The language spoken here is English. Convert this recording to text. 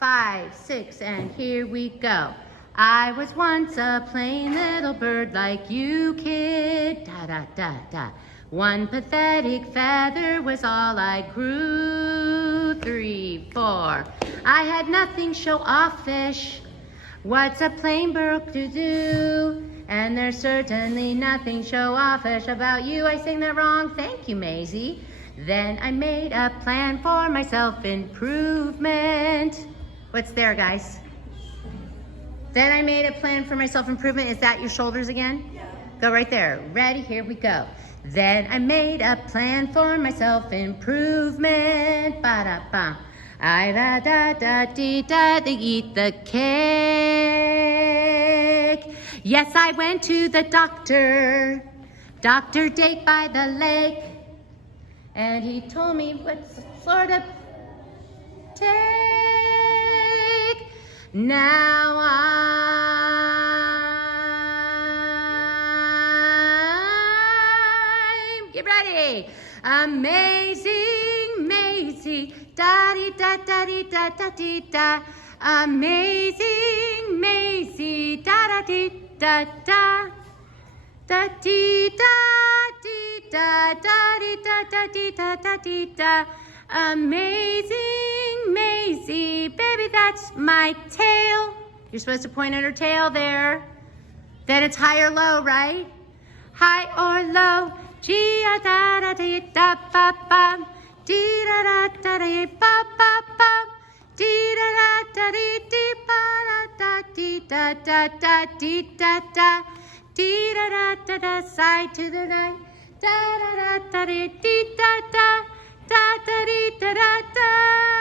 5, 6, and here we go. I was once a plain little bird like you, kid. Da da da da. One pathetic feather was all I grew. 3, 4. I had nothing show off fish. What's a plain bird to do? And there's certainly nothing show offish about you. I sang that wrong. Thank you, Maisie. Then I made a plan for my self-improvement. What's there, guys? Then I made a plan for my self-improvement. Is that your shoulders again? Yeah. Go right there. Ready? Here we go. Then I made a plan for my self-improvement. Ba-da-ba. I-da-da-da-dee-da, they eat the cake. Yes, I went to the doctor, Dr. Dake by the lake, and he told me what sort of take. Now get ready. Amazing Maisie, da-dee-da-da-dee-da-da-dee-da. Amazing Maisie, da-da-dee-da-da. Da-dee-da-dee-da-da-dee-da-da-dee-da-da-dee-da. Amazing Maisie, baby, that's my tail. You're supposed to point at her tail there. Then it's high or low, right? High or low. Gee-da-da-da-dee-da-ba-ba. Dee-da-da-da-dee-ba-ba-ba. Dee-da-da-da-dee-da-da-da-dee-da-da. Dee-da-da-da-da, side to the right. Da-da-da-da-dee-da-da. Da-da-dee-da-da-da.